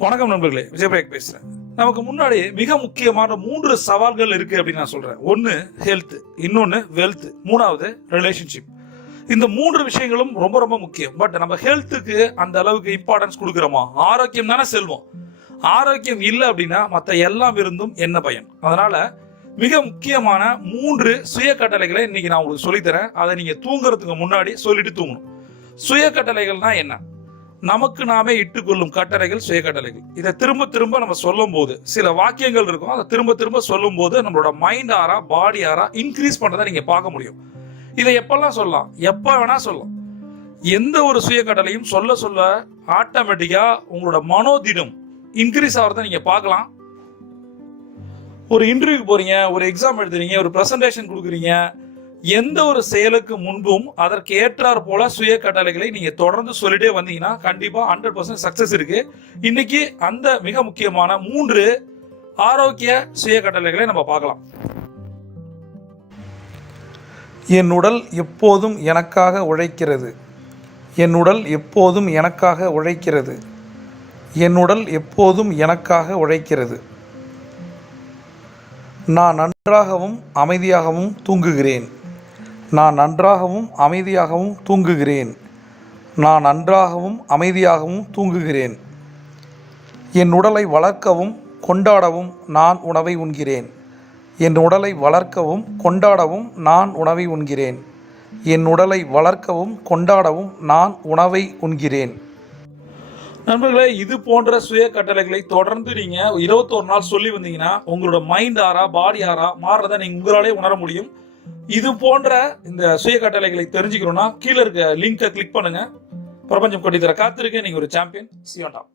வணக்கம் நண்பர்களே, விஜயபிரேக் பேசுறேன். நமக்கு முன்னாடி மிக முக்கியமான 3 சவால்கள் இருக்கு அப்படின்னு நான் சொல்றேன். ஒன்னு ஹெல்த், இன்னொன்னு வெல்த், மூணாவது ரிலேஷன்ஷிப். இந்த 3 விஷயங்களும் ரொம்ப ரொம்ப முக்கியம். பட் நம்ம ஹெல்த்துக்கு அந்த அளவுக்கு இம்பார்ட்டன்ஸ் கொடுக்குறோமா? ஆரோக்கியம் தானே செல்வம். ஆரோக்கியம் இல்லை அப்படின்னா மற்ற எல்லாம் இருந்தும் என்ன பயன்? அதனால மிக முக்கியமான 3 சுய கட்டளைகளை இன்னைக்கு நான் உங்களுக்கு சொல்லித்தரேன். அதை நீங்க தூங்குறதுக்கு முன்னாடி சொல்லிட்டு தூங்கணும். சுய கட்டளைகள்னா என்ன? நமக்கு நாமே இட்டுக்கொள்ளும் கட்டளைகள் சுய கட்டளைகள். இதை திரும்ப திரும்ப நம்ம சொல்லும் போது சில வாக்கியங்கள் இருக்கும். அதை திரும்ப திரும்ப சொல்லும் போது நம்மளோட மைண்ட் ஆரா பாடி ஆரா இன்க்ரீஸ் பண்றதை நீங்க பார்க்க முடியும். இதை எப்பெல்லாம் சொல்லலாம்? எப்ப வேணா சொல்லலாம். எந்த ஒரு சுய கட்டளையும் சொல்ல சொல்ல ஆட்டோமேட்டிக்கா உங்களோட மனோதிடம் இன்க்ரீஸ் ஆகிறத நீங்க பார்க்கலாம். ஒரு இன்டர்வியூக்கு போறீங்க, ஒரு எக்ஸாம் எழுதுறீங்க, ஒரு பிரசன்டேஷன் கொடுக்குறீங்க, எந்த ஒரு செயலுக்கு முன்பும் அதற்கு ஏற்றார் போல சுய கட்டளைகளை நீங்க தொடர்ந்து சொல்லிட்டே வந்தீங்கன்னா கண்டிப்பா 100% சக்சஸ் இருக்கு. இன்னைக்கு அந்த மிக முக்கியமான 3 ஆரோக்கிய சுய கட்டளைகளை நம்ம பார்க்கலாம். என் உடல் எப்போதும் எனக்காக உழைக்கிறது. என் உடல் எப்போதும் எனக்காக உழைக்கிறது. என் உடல் எப்போதும் எனக்காக உழைக்கிறது. நான் நன்றாகவும் அமைதியாகவும் தூங்குகிறேன். நான் நன்றாகவும் அமைதியாகவும் தூங்குகிறேன். நான் நன்றாகவும் அமைதியாகவும் தூங்குகிறேன். என் உடலை வளர்க்கவும் கொண்டாடவும் நான் உணவை உண்கிறேன். என் உடலை வளர்க்கவும் கொண்டாடவும் நான் உணவை உண்கிறேன். என் உடலை வளர்க்கவும் கொண்டாடவும் நான் உணவை உண்கிறேன். நண்பர்களே, இது போன்ற சுய கட்டளைகளை தொடர்ந்து நீங்க 21 நாள் சொல்லி வந்தீங்கன்னா உங்களோட மைண்ட் ஆரா பாடி ஆரா மாறுறதை நீங்க உங்களாலே உணர முடியும். இது போன்ற இந்த சுய கட்டளைகளை தெரிஞ்சுக்கணும்னா கீழே இருக்க லிங்கை கிளிக் பண்ணுங்க. பிரபஞ்சம் கொட்டி தர காத்திருக்கேன். நீங்க ஒரு champion. See you on top.